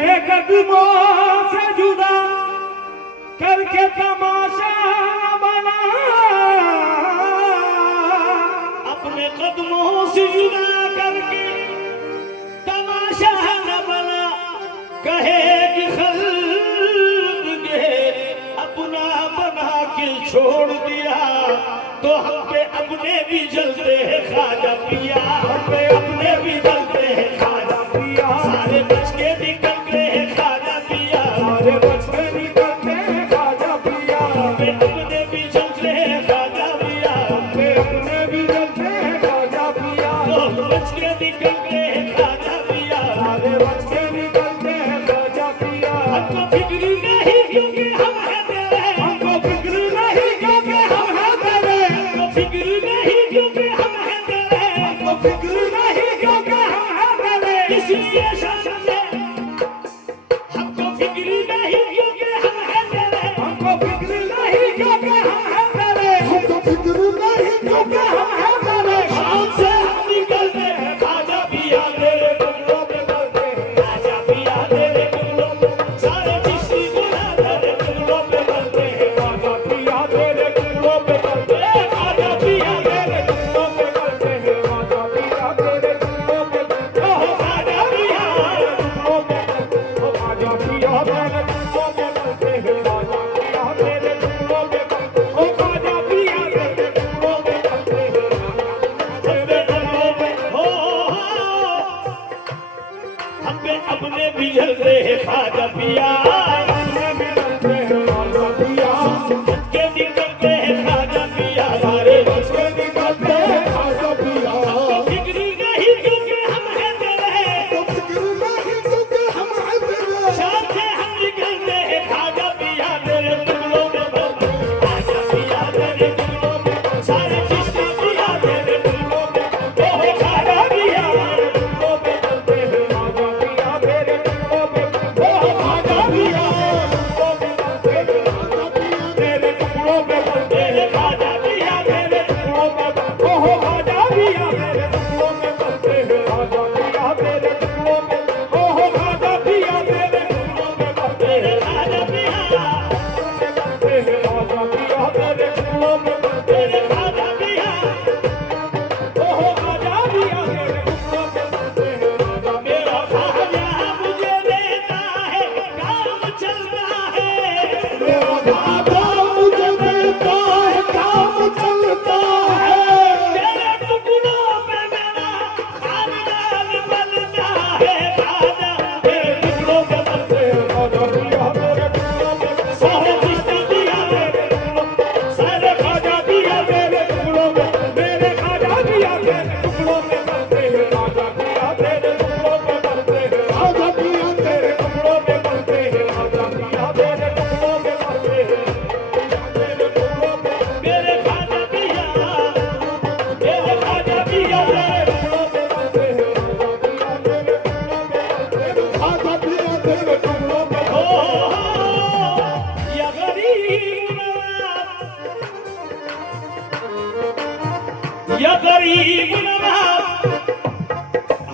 अपने कदमों से जुदा करके तमाशा बना, अपने कदमों से जुदा करके तमाशा न बना। कहेगी खल्क के अपना बना के छोड़ दिया, तो हम पे अपने भी जलते हैं खाजा पिया, हम पे अपने भी जलते हैं खाजा पिया। सारे बच के निकलते हैं खाजा पिया, सारे बच के निकलते हैं खाजा पिया। हम पे अपने भी जलते हैं खाजा पिया, हम पे अपने भी जलते हैं खाजा पिया। तो बच के निकलते हैं खाजा पिया, सारे बच के निकलते हैं खाजा पिया। हमको फिक्र नहीं क्योंकि हम हैं तेरे, हमको फिक्र नहीं क्योंकि हम हैं तेरे, हमको फिक्र नहीं क्योंकि हम हैं तेरे, हमको फिक्र नहीं क्योंकि हम हैं तेरे। इसलिए शासन से हमको फिक्र नहीं क्योंकि हम हैं तेरे, हमको फिक्र नहीं क्योंकि हम हैं तेरे, हमको फिक्र नहीं क्योंकि हम हैं तेरे। शाम से हम निकलते हैं खाजा पिया तेरे टुकड़ों पे करते हैं, खाजा पिया तेरे टुकड़ों पे। सारे चिश्ती गुना तेरे टुकड़ों पे करते हैं, खाजा पिया तेरे टुकड़ों पे करते हैं, खाजा पिया तेरे टुकड़ों पे करते हैं, खाजा पिया तेरे टुकड़ों पे करते हैं। ओ खाजा पिया टुकड़ों पे करते हैं, ओ खाजा पिया तेरे टुकड़ों पे करते हैं, खाजा पिया तेरे टुकड़ों पे करते हैं, ओ खाजा पिया तेरे टुकड़ों पे करते हैं, तेरे टुकड़ों पे। हो हम पे अपने भी जलते हैं खाजा पिया, अपने भी जलते हैं खाजा पिया। बच के निकलते हैं खाजा पिया, सारे बच के निकलते हैं खाजा पिया। हमको फिक्र नहीं क्योंकि हम हैं तेरे, हमको फिक्र नहीं क्योंकि हम हैं तेरे। शाम से हम निकलते हैं खाजा पिया तेरे टुकड़ों में करते हैं, खाजा पिया तेरे टुकड़ों में। सारे चिश्ती पिया तेरे टुकड़ों में करते हैं, खाजा पिया तेरे टुकड़ों में करते हैं, खाजा पिया तेरे टुकड़ों में करते हैं, खाजा पिया तेरे टुकड़ों में करते हैं, खाजा पिया तेरे टुकड़ों में करते हैं, खाजा पिया तेरे टुकड़ों में करते हैं, खाजा पिया तेरे टुकड़ों में। ओहो खाजा पिया तेरे टुकड़ों में करते हैं, खाजा पिया करते हैं, खाजा पिया तेरे टुकड़ों में करते हैं, खाजा पिया। ओहो खाजा पिया तेरे टुकड़ों में करते हैं, खाजा। मेरा खाजा मुझे देता है, काम चलता है, मेरा खाजा मुझे देता है, काम चलता है। तेरे टुकड़ों पे मेरा खानदान बनता है, खाजा तेरे टुकड़ों पे बनते हैं, खाजा पिया तेरे टुकड़ों पे। सारे चिश्ती पिया तेरे टुकड़ों पे, सारे खाजा पिया तेरे टुकड़ों पे, मेरे खाजा पिया तेरे टुकड़ों पे बनते हैं, खाजा पिया तेरे टुकड़ों पे बनते हैं, खाजा पिया तेरे टुकड़ों पे बनते हैं, खाजा पिया तेरे टुकड़ों पे बनते हैं, तेरे टुकड़ों पे। मेरे खाजा पिया, मेरे खाजा पिया तेरे टुकड़ों पे बनते हैं, खाजा पिया तेरे टुकड़ों पे बनते हैं, खाजा पिया तेरे टुकड़ों पे। हो या गरीब नवाज, या गरीब नवाज,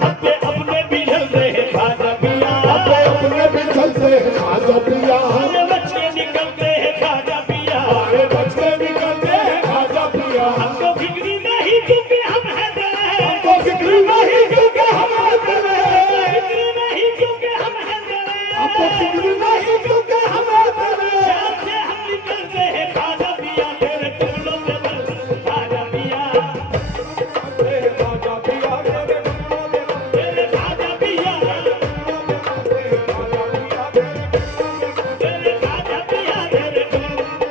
हम पे अपने भी जलते हैं खाजा पिया, हम पे अपने भी जलते हैं खाजा पिया। सारे बच के निकलते हैं खाजा पिया, सारे बच के निकलते हैं खाजा पिया। हमको फिक्र नहीं क्योंकि हम हैं तेरे, हमको फिक्र नहीं क्योंकि हम हैं तेरे, फिक्र नहीं क्योंकि हम हैं तेरे, हमको फिक्र नहीं क्योंकि हम हैं तेरे। शाम से हम निकलते हैं खाजा पिया तेरे टुकड़ों पे बनते हैं, खाजा पिया तेरे, खाजा पिया तेरे टुकड़ों पे बनते हैं, खाजा पिया तेरे टुकड़ों पे बनते हैं, खाजा पिया तेरे टुकड़ों पे बनते हैं, खाजा पिया तेरे टुकड़ों पे।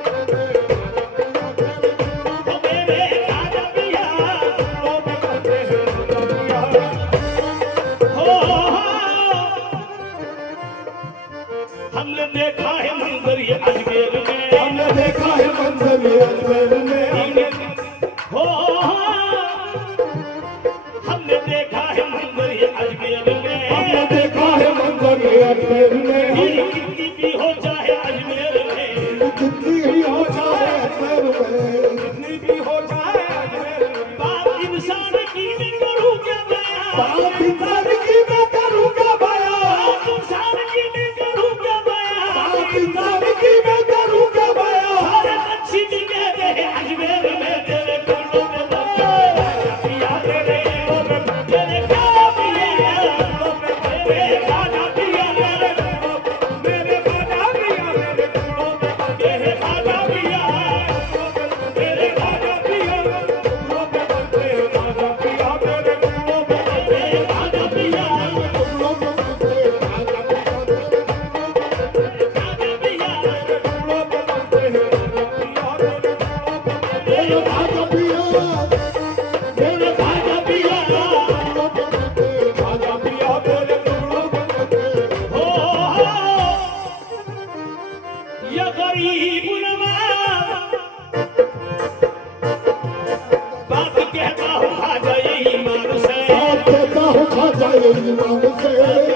ओ मेरे खाजा पिया टुकड़ों पे बनते हैं, खाजा पिया। हो हमने देखा है मंजर ये अजमेर में, हमने देखा है मंजर ये अजमेर में, हो हमने देखा है मंजर ये अजमेर में, हमने देखा है मंजर ये अजमेर में। कितनी भी हो चाहे अजमेर में, कितनी ही हो चाहे अजमेर में, कितनी भी हो चाहे अजमेर में। बाप इंसान की मैं करूँ क्या बयां, बाप इंसान की मैं करूँ क्या बयां, बाप इंसान की मेरे खाजा पिया खाजा पिया तेरे टुकड़ों पे बनते हो या गरीब नवाज बात कहता हूँ खाजा यही मान से कहता हूँ खाजा यही मान से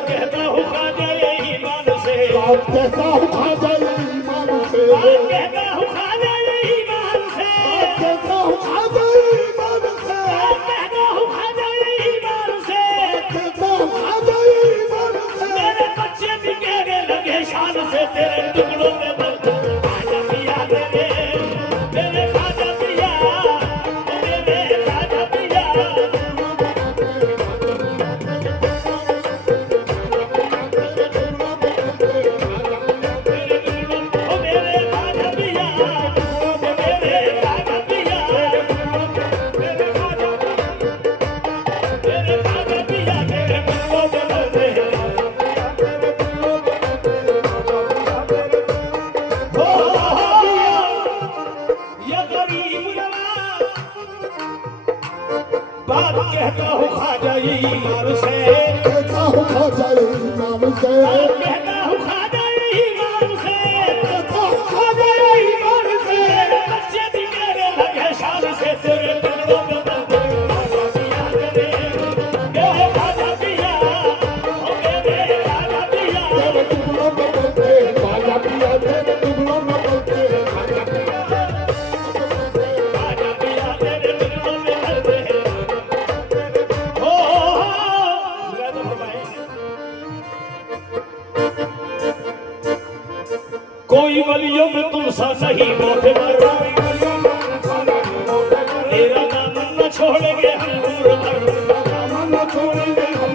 कहता हूँ खाजा यही मान से बात कहता हूँ खाजा यही मान से कहता हूँ खाजा यही मान से कहता हूँ खाजा यही मान से कहता हूँ खाजा यही मान से कहता हूँ खाजा यही मान से मेरे बच्चे भी कहने लगे शान से तेरे टुकड़ों में बनता खाजा पिया मेरे खाजा पिया मेरे खाजा पिया मेरे खाजा पिया मेरे खाजा पिया मेरे खाजा पिया तेरे टुकड़ों में बनते या गरीब नवाज बात कहता हूँ खाजा यही मान से कहता हूँ खाजा यही मान से कहता हूँ खाजा यही मान से कहता हूँ खाजा यही मान से बच्चे भी कहने लगे शान से तेरे टुकड़ों में बनते खाजा पिया मेरे खाजा पिया ओ मेरे खाजा पिया तेरे टुकड़ों पे बनते खाजा पिया तेरे टुकड़ों में बनते खाजा पिया खाजा पिया तेरे टुकड़ों में बनते हो मेरा तो फरमाए कोई वलियों में तुम सा नहीं मोटे मर तेरा नाम न छोड़ेंगे हम दूर भर मन छोड़ेंगे हम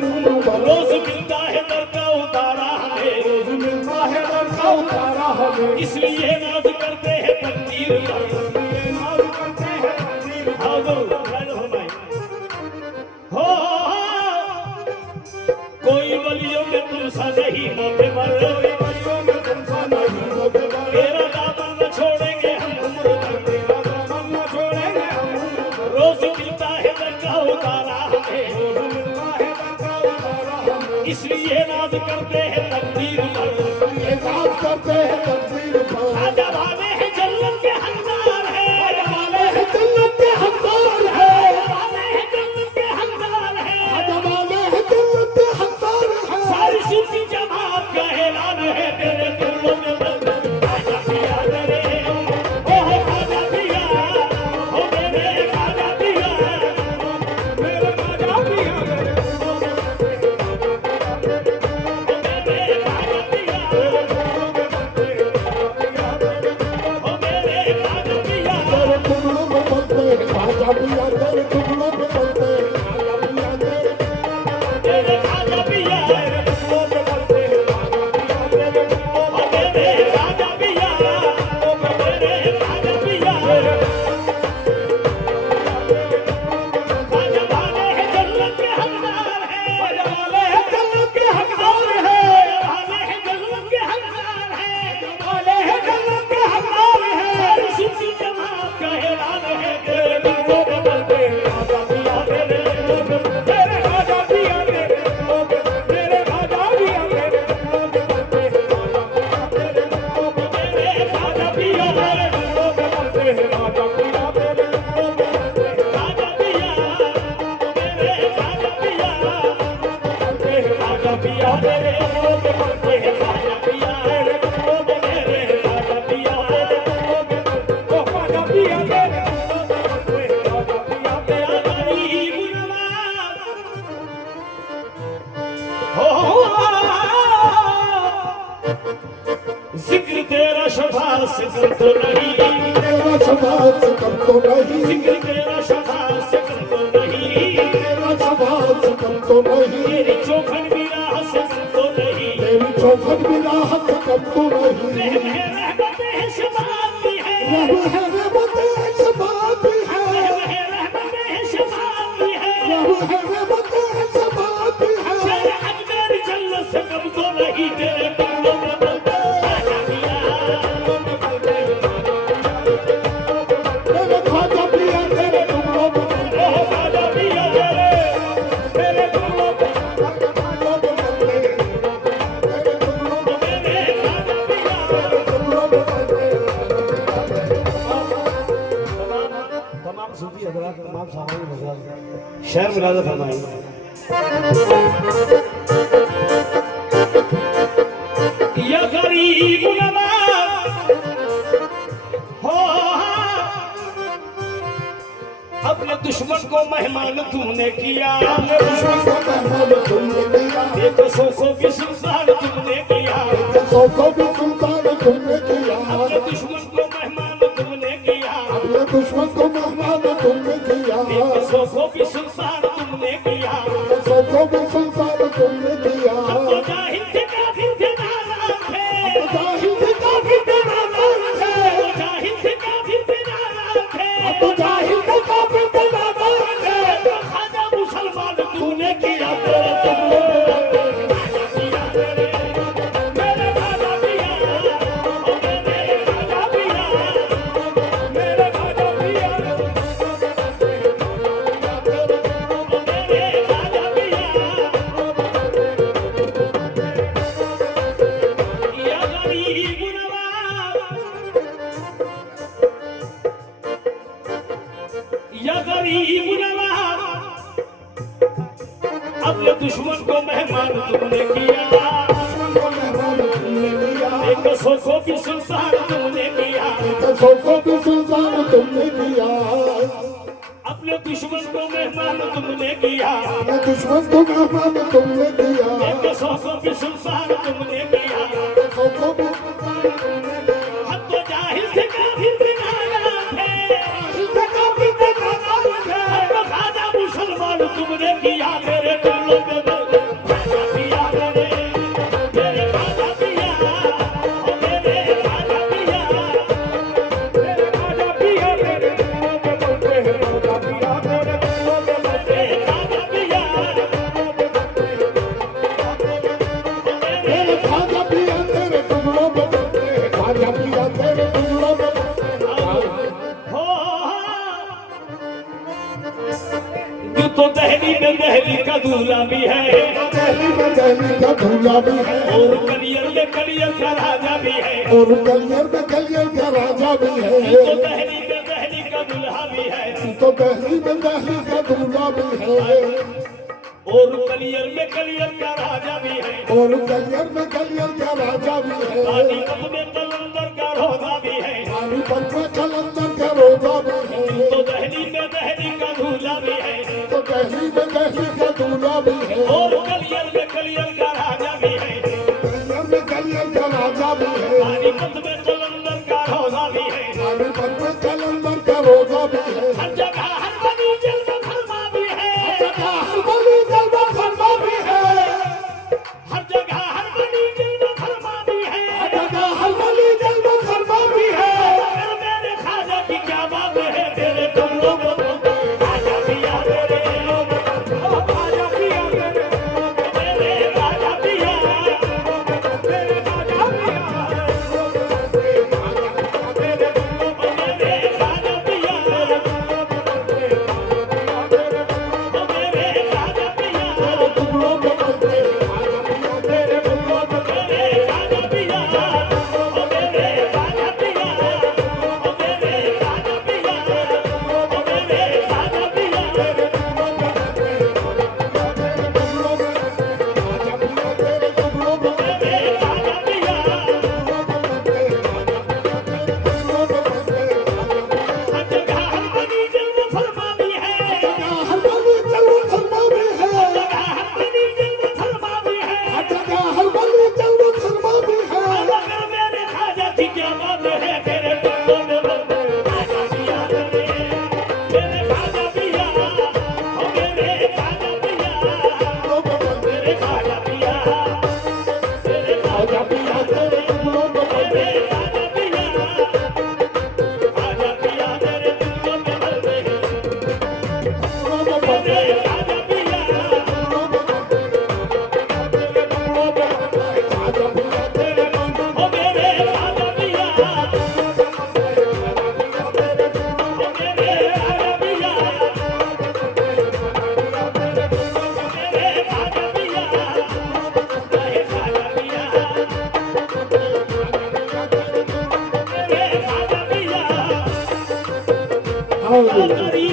रोज मिलता है दर का उतारा हमें मिलता है लड़का उतारा हमें इसलिए नाज करते हैं तकदीर पर नाज करते हैं तकदीर हाँ वो मैंने फरमाए हो कोई वलियों में तुम सा नहीं मोटे मर परियों में तुमसा नहीं होते बड़े तेरा दामन न छोड़ेंगे हम उम्र भर तेरा दामन न छोड़ेंगे हम रोज मिलता है दर का उतारा हमें मिलता है लड़का उतारा हमें इसलिए नाज करते हैं तकदीर पर ये नाज करते हैं तकदीर पर खाजा वाले हैं जन्नत के हकदार है वाले हैं जन्नत के हकदार है वाले हैं जन्नत के हकदार है खाजा वाले हैं जन्नत के हकदार है सारी सूफी जमात का ऐलान है तेरे टुकड़ों में बंद खाजा पिया तेरे ओह खाजा पिया ओ मेरे खाजा पिया मेरे खाजा पिया मेरे खाजा पिया ओ मेरे खाजा पिया तेरे टुकड़ों में बनते खाजा पिया तेरे टुकड़ों में बनते खाजा पिया तेरे खाजा पिया ओ मेरे खाजा पिया ओ मेरे खाजा पिया खाजा वाले हैं जन्नत के हकदार है वाले हैं जन्नत के हकदार है वाले हैं जन्नत के हकदार है वाले हैं जन्नत के हकदार है सारी सूफी जमात का ऐलान है तेरे टुकड़ों में बनते खाजा पिया तेरे खाजा पिया तेरे खाजा पिया तेरे खाजा पिया मेरे खाजा पिया मेरे खाजा पिया मेरे खाजा पिया खाजा पिया मेरे खाजा पिया मेरे खाजा पिया खाजा पिया मेरे तेरा गरीब नवाज हो जिक्र तेरा शफाअत से कम तो नहीं तेरा शफाअत से कम तो नहीं जिक्र तेरा शफाअत से कम तो नहीं तेरा शफाअत से कम तो नहीं तेरी चौखट भी राह से कम तो नहीं तेरी चौखट भी राहत से कम तो नहीं रहमतें हैं शफाअत भी है रहमत है रहमतें हैं शफाअत भी है रहमतें हैं शफाअत भी है रहमत है रहमतें हैं शफाअत भी है शेर अजमेर जन्नत से कम तो नहीं तेरे टुकड़ों में बनते खाजा पिया मेरे खाजा पिया सूफी हजरात तमाम सामान्य हजरात शेर मुलाजा फरमाएंगे। या गरीब नवाज हो अपने दुश्मन को मेहमान तूने किया, दुश्मन को मेहमान तुमने किया, एक सौ को भी सुल्तान तुमने किया, सौ को भी सुल्तान तुमने किया, अपने दुश्मन को मेहमान तुमने किया, अपने दुश्मन को मेहमान तुमने किया, एक सौ को भी सुल्तान तुमने किया। सौ को भी सुल्तान तुमने किया। तो जाहिल थे काफिर थे नादान थे, जाहिल थे काफिर थे नादान थे, तो जाहिल थे काफिर थे नादान थे, तो जाहिल थे काफिर थे नादान थे। तो खाजा मुसलमान तूने किया, मेरे खाजा पिया, ओ मेरे खाजा पिया, मेरे खाजा पिया, ओ मेरे खाजा पिया। या गरीब नवाज, या गरीब नवाज, अपने दुश्मन को मेहमान तुमने किया, को मेहमान तुमने किया, एक सौ को भी सुल्तान तुमने किया, सौ को भी सुल्तान तुमने किया, अपने दुश्मन को मेहमान तुमने किया, अपने दुश्मन को मेहमान तुमने किया, एक सौ को भी सुल्तान तुमने किया। सौ को भी सुल्तान तुमने किया। हम तो जाहिल थे काफिर थे नादान थे, काफिर थे नादान थे, हम तो खाजा मुसलमान तुमने किया, मेरे दिलों में खाजा पिया, मेरे खाजा पिया, ओ मेरे खाजा पिया, मेरे खाजा पिया, मेरे दिलों में बोलते हैं खाजा पिया, मेरे दिलों में बोलते हैं खाजा पिया, तेरे खाजा पिया तेरे टुकड़ों में बंधे हैं, खाजा पिया तेरे टुकड़ों में बंधे हैं। हो यूं तो दहली का दूल्हा भी है, दिल्ली में दिल्ली का दूल्हा भी है, और कलियर में कलियर का राजा भी है, और गलियर में गलियर का राजा भी तो है, दहली में दहली का दूल्हा भी है, तो दिल्ली में दिल्ली का दूल्हा भी है, और कलियर में कलियर का राजा भी है, और गलियर में गलियर का राजा भी है, पानीपत में कलंदर का रोजा भी है, पानीपत में कलंदर का रोजा भी है, तो दहली में दहली का दूल्हा भी है, तो दिल्ली में दिल्ली का दूल्हा भी है, और कलियर में कलियर का राजा भी है, गलियर में गलियर का राजा भी है, पानीपत में कलंदर का रोजा भी है, पानीपत में कलंदर का रोजा भी है, हर जगह हर बनी जल में फरमा भी है, हर गली जलवा फरमा भी है, हर जगह हर बनी जल में फरमा भी है, हर गली जलवा फरमा भी है। अगर मेरे खाजा की क्या बात है, तेरे तुम लोग खाजा पिया मेरे, खाजा पिया मेरे,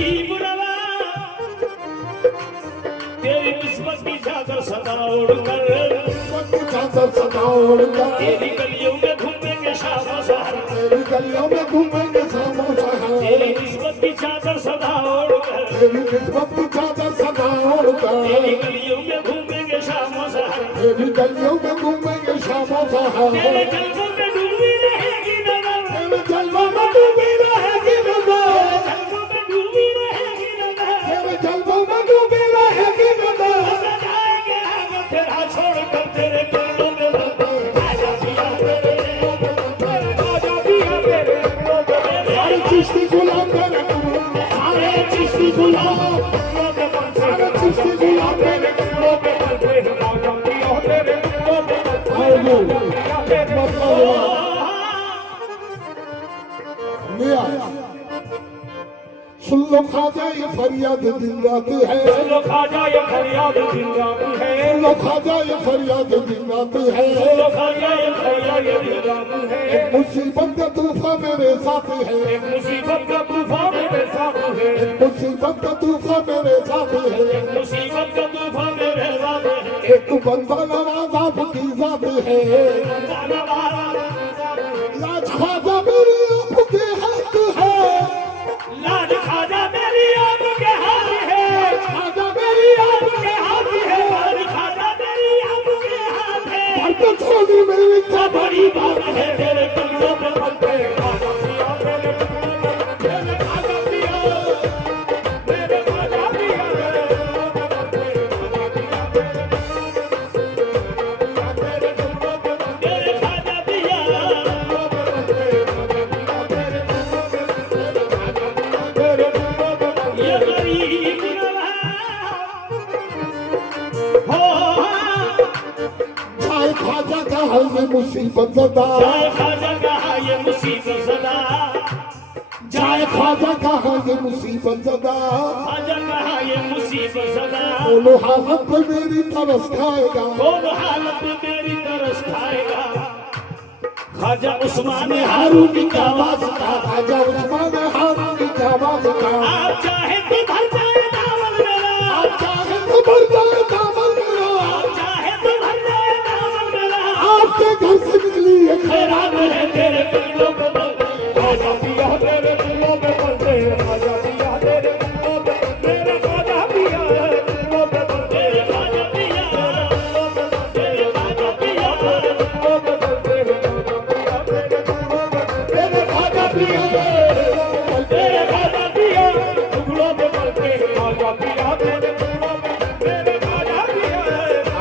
गरीब रवा तेरी किस्मत की चादर सदा ओढ़कर चादर सदा ओढ़कर तेरी गलियों में घूमेंगे शाम शहर तेरी गलियों में घूमेंगे शामो शहर तेरी किस्मत की चादर सदा ओढ़कर तेरी किस्मत की चादर सदा ओढ़कर तेरी गलियों में घूमेंगे शाम शहर तेरी गलियों में घूमेंगे शामो शहर तेरे जलवों में डूबी रहेगी नजर तेरे जलवों में डूबी रहेगी नजर जलवों में डूबी रहेगी नजर तेरे जलवों में डूबी रहेगी नजर जाएंगे आगे तेरा छोड़कर तेरे दिलों में आजा पिया तेरे आजा पिया तेरे सारे चिश्ती गुलाम तेरे सारे चिश्ती गुलाम सारे चिश्ती गुलाम तेरे मियां सुन लो ख्वाजा ये फरियाद दिन रात है लो खाजा ये फरियाद दिन रात है सुन लो ख्वाजा ये फरियाद दिन रात है लो खाजा ये फरियाद दिन रात है मुसीबत का तूफान मेरे साथ है मुसीबत का तूफान मेरे साथ है मुसीबत का तूफान मेरे साथ है मुसीबत का तूफान मेरे साथ है एक बंदा नवाजा की जात है लाज ख्वाजा मेरी आपके हाथ है लाज खाजा मेरी आपके हाथ है ख्वाजा मेरी आपके हाथ है लाज खाजा मेरी आपके हाथ है भरत छोड़ी मेरी क्या बड़ी बात है तेरे कंधों पे पलते खाजा पिया तेरे तेरे खाजा पिया तेरे खाजा पिया तेरे खाजा पिया ये गरीब हो चाहे ख्वाजा का है ये मुसीबत ज़दा जाए खाजा कहा ये मुसीबत सदा चाहे ख्वाजा का है ये मुसीबत ज़दा खाजा कहा ये मुसीबत सदा बोलो हालत पे मेरी तरस खाएगा कौन हालत में मेरी तरस खाएगा खाजा उस्मान हारून हारूनी का वास्ता ख्वाजा उस्मान हारून का वास्ता आप चाहे तो भर जाए दामन मेरा आप चाहे तो भर जाए दामन मेरा आप चाहे तो भर जाए दामन मेरा आपके घर से निकली है खैरात है तेरे दिलों पे बलते खाजा पिया तेरे दिलों पे बलते खाजा पिया तेरे दिलों पे तेरे खाजा पिया तेरे दिलों पे बलते तेरे खाजा पिया तेरे खाजा पिया तेरे दिलों पे बलते मेरे ख्वाजा पिया तेरे खाजा पिया टुकड़ों पे बलते खाजा पिया तेरे दिलों पे तेरे खाजा पिया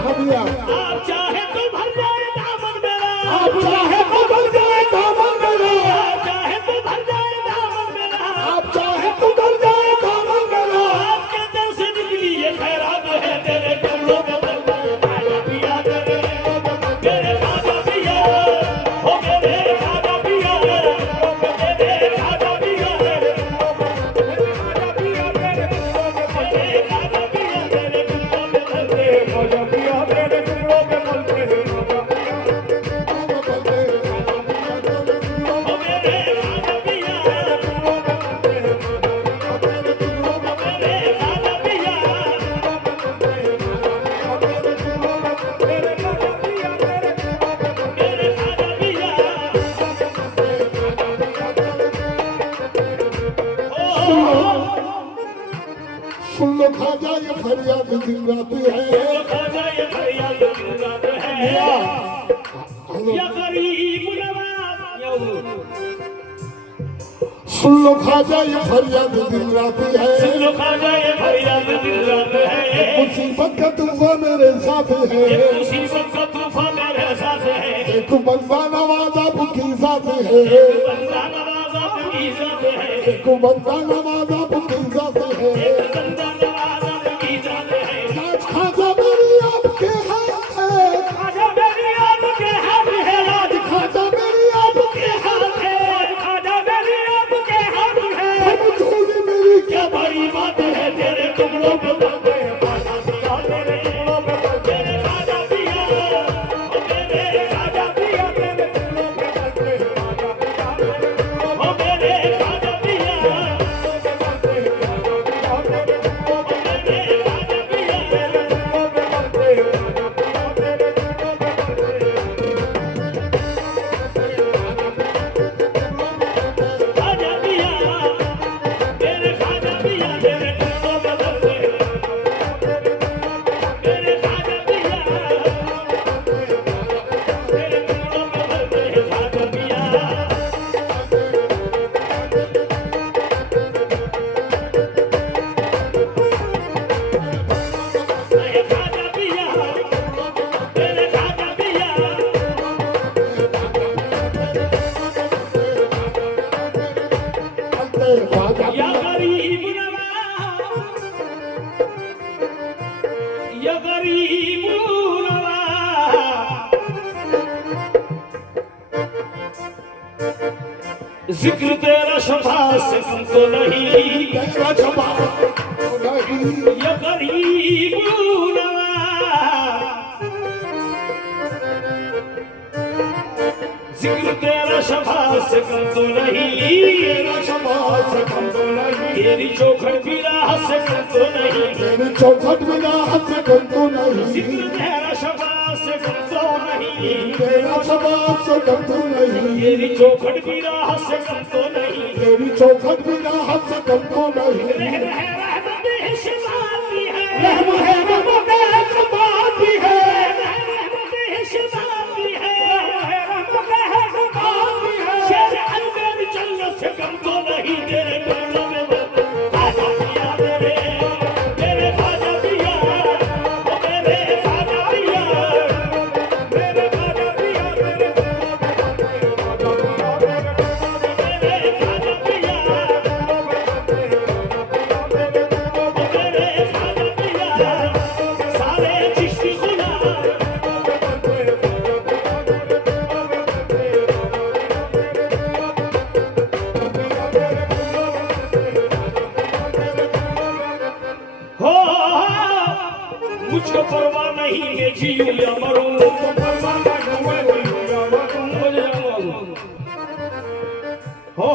हमिया आप चाहे तो भर जाए दामन मेरा आप चाहे तो भर जाए दामन मेरा आप चाहे तो भर जाए दामन मेरा आप चाहे तो भर जाए दामन मेरा आपके दिल से निकली ये खैरात है तेरे टुकड़ों पे बलते खाजा पिया तेरे खाजा पिया हो मेरे खाजा पिया तेरे खाजा पिया तेरे खाजा पिया तेरे खाजा पिया तेरे टुकड़ों पे बलते खाजा पिया तेरे टुकड़ों पे बलते हो मेरे खाजा पिया तेरे टुकड़ों पे बलते मेरे खाजा पिया तेरे खाजा पिया तेरे खाजा पिया सुन लो ख्वाजा ये फरियाद दिन रात है खाजा ये फरियाद दिन रात है या गरीब नवाज सुन लो ख्वाजा ये फरियाद दिन रात है सुनो खाजा ये फरियाद दिन रात है मुसीबत का तूफान मेरे साथ है मुसीबत का तूफान मेरे साथ है एक बंदा नवाजा की जात है बंदा नवाज आपकी जात है एक बंदा नवाजा की जात है बंदा नवाज आपकी जात है लाज ख्वाजा मेरी आपके हाथ है खाजा मेरी आपके हाथ है लाज ख्वाजा मेरी आपके हाथ है खाजा मेरी आपके हाथ है हम झोली मेरी क्या बड़ी बात है तेरे टुकड़ों पे बलते खाजा पिया तेरे टुकड़ों पे बलते तेरे खाजा पिया तेरे खाजा पिया तेरे टुकड़ों पे बलते खाजा पिया तेरे टुकड़ों पे मेरे खाजा पिया या गरीब नवाज जिक्र तेरा शफाअत से कम तो नहीं, तेरा शफाअत नहीं, या गरीब नवाज जिक्र तेरा शफाअत से कम तो नहीं, तेरा शफाअत से कम तो नहीं, तेरी चौखट भी राह से कम तो नहीं, तेरी चौखट भी राह से कम तो नहीं, जिक्र तेरा शफाअत से कम तो नहीं, तेरा शफाअत से कम तो नहीं, तेरी चौखट भी राह से कम तो नहीं, तेरी चौखट भी राह से कम तो नहीं, रहमत है शिफाती है, रहमत है रहमत है शफाअती है, रहमत है शिफाती है, रहमत है शिफाती है, शेर अंदर जन्नत से कम तो नहीं, तेरे टोलों में खाजा पिया तेरे खाजा पिया, तेरे खाजा पिया, मेरे खाजा पिया, तेरे खाजा पिया, तेरे खाजा पिया, सारे चिश्ती गुलाम हो, मुझको परवाह नहीं मैं जीऊं या मरूं, हो,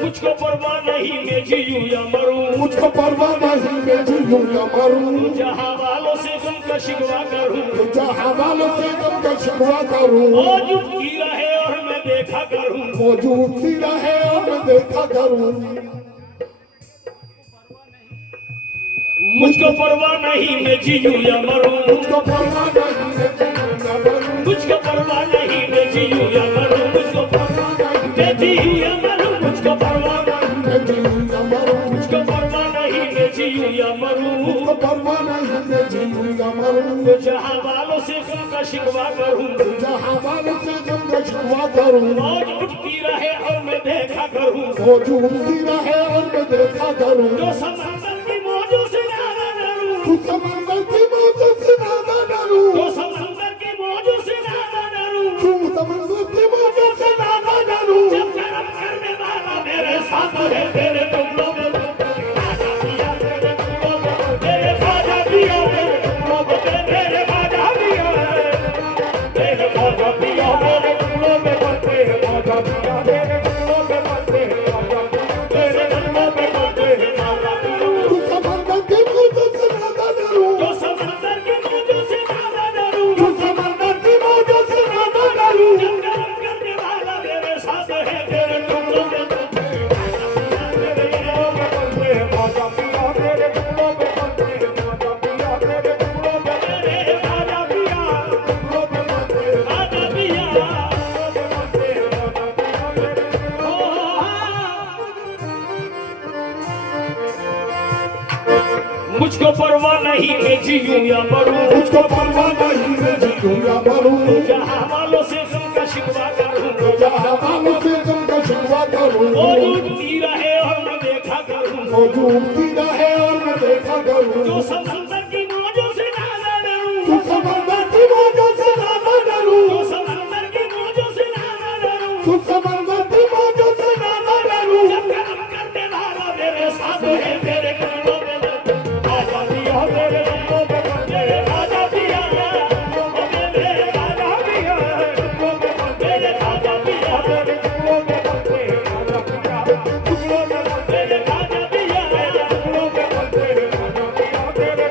मुझको परवाह नहीं मैं जीऊं या मरूं, मुझको परवाह नहीं मैं जीऊं या मरूं, जहां वालों से गम का शिकवा करूं, जहां वालों से गम का शिकवा करूं, मौजूद की रहे और मैं देखा करूं, मौजूद सी रहे और मैं देखा करूं, मुझको परवाह नहीं मैं जीऊं या मरूं, मुझको परवाह नहीं मैं जीऊं या मरूं, मुझको परवाह नहीं मैं जीऊं या मरूं, मुझको परवाह नहीं मैं जीऊं या मरूं, मुझको परवाह नहीं मैं जीऊं या मरूं, मुझको परवाह नहीं मैं जीऊं या मरूं, मुझको परवाह नहीं मैं जीऊं या मरूं, तो जहां वालों से गम का शिकवा करूं, जहां वालों से गम का शिकवा करूं, मौज उठती रहे और मैं देखा करूं, मौजूद सी रहे और मैं देखा करूं, जो समंदर की मौजों से नारा डरूं, तू समंदर की मौजों से नादा डरूं, जो समंदर की मौजों से नारा डरूं, तू समंदर की मौजों से नादा डरूं, जब कर्म करने वाला मेरे साथ है, तेरे टुकड़ों में खाजा पिया, तेरे टुकड़ों में तेरे खाजा पिया, तेरे टुकड़ों में तेरे खाजा पिया, तेरे खाजा पिया, तेरे टुकड़ों में बनते हैं खाजा पिया, तेरे टुकड़ों में बनते हैं खाजा पिया, तेरे टुकड़ों में बनते हैं खाजा पिया, तू समंदर की मौजों से नादा डरूं, जो समंदर की मौजों से नारा डरूं, तू समंदर की मौजों से नादा डरूं, जब कर्म करने वाला मेरे साथ है, तेरे टुकड़ों में बनते हैं खाजा पिया, तेरे टुकड़ों में बनते हैं खाजा पिया, तेरे टुकड़ों में तेरे खाजा पिया, टुकड़ों में बनते हैं खाजा पिया, मुझको परवाह नहीं मैं जीऊं या मरूं, मुझको परवाह नहीं मैं जीऊं या मरूं, जहां वालों से गम का शिकवा करूं, जहां वालों से गम का शिकवा करूं, मौजूद की रहे और मैं देखा करूं, मौजूद सी रहे और मैं देखा करूं, जो समंदर की मौजों से नारा डरूं, तू समंदर की मौजों से नादा डरूं, जो समंदर की मौजों से नारा डरूं, तू समंदर की मौजों से नादा डरूं, जब कर्म करने वाला मेरे साथ है, तेरे टुकड़ों में खाजा पिया, तेरे टुकड़ों में तेरे खाजा पिया, तेरे खाजा पिया, तेरे खाजा पिया, तेरे टुकड़ों में बनते हैं खाजा पिया, टुकड़ों में तेरे खाजा पिया, तेरे टुकड़ों में बनते हैं खाजा पिया, तेरे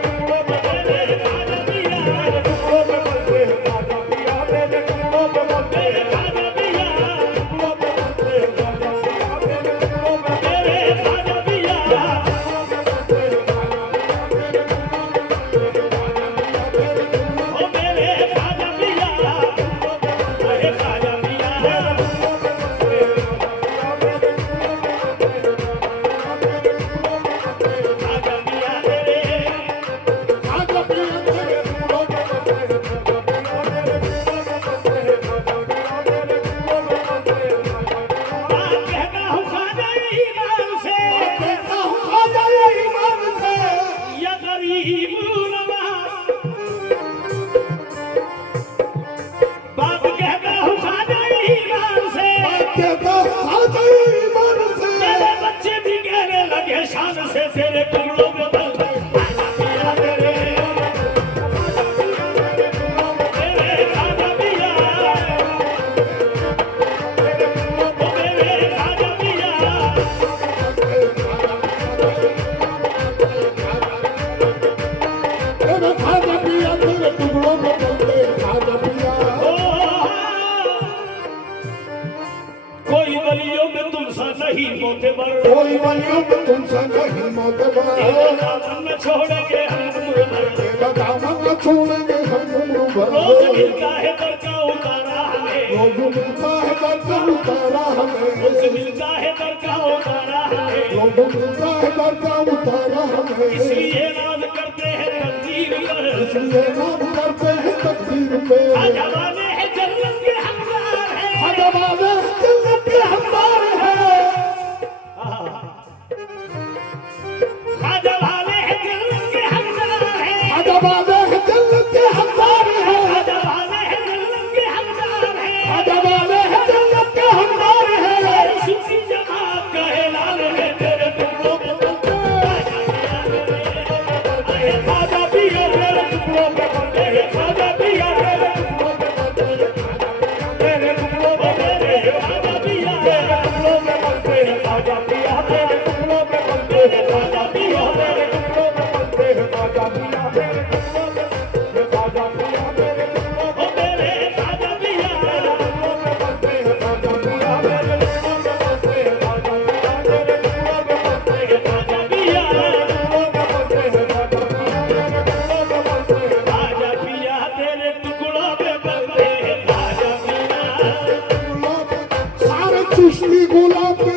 कोई गलियों में तुमसा नहीं मोतबर, कोई वलियों में तुमसे नहीं मोतबर, तेरा दामन न छोड़ेंगे हम उम्र भर। तेरा दामन न छोड़ेंगे हम उम्र भर। रोज मिलता है दर का उतारा हमें, रोज मिलता है दर का उतारा हमें, रोज मिलता है दर का उतारा हमें। रोज मिलता है दर का उतारा हमें, इसलिए नाज करते हैं तकदीर पर, इसलिए नाम करते हैं तकदीर पे। आज हवाले है जन्नत के हमदार है। हजवाले जन्नत के हमदार है, आज हवाले है जन्नत के हमदार है। हजवाले जन्नत के हमदार है, आज हवाले है जन्नत के हमदार है। हजवाले जन्नत के हमदार है। सारी सूफी जमात का ऐलान है तेरे टुकड़ों पे बनते हैं। खाजा पिया तेरे टुकड़ों पे बनते हैं, खाजा पिया तेरे टुकड़ों पे बनते हैं, तेरे टुकड़ों पे बनते हैं, खाजा पिया तेरे टुकड़ों पे बनते हैं, खाजा पिया तेरे टुकड़ों पे बनते हैं, खाजा पिया तेरे टुकड़ों पे बनते हैं, खाजा पिया तेरे टुकड़ों पे, ये खाजा पिया तेरे टुकड़ों पे, ओ मेरे खाजा पिया तेरे टुकड़ों पे बनते हैं, खाजा पिया तेरे टुकड़ों पे बनते हैं, खाजा पिया तेरे टुकड़ों पे बनते हैं, खाजा पिया तेरे टुकड़ों पे बनते हैं, खाजा पिया तेरे टुकड़ों पे बनते हैं, खाजा पिया तेरे टुकड़ों पे बनते हैं, खाजा पिया। सारे चिश्ती गुलाब के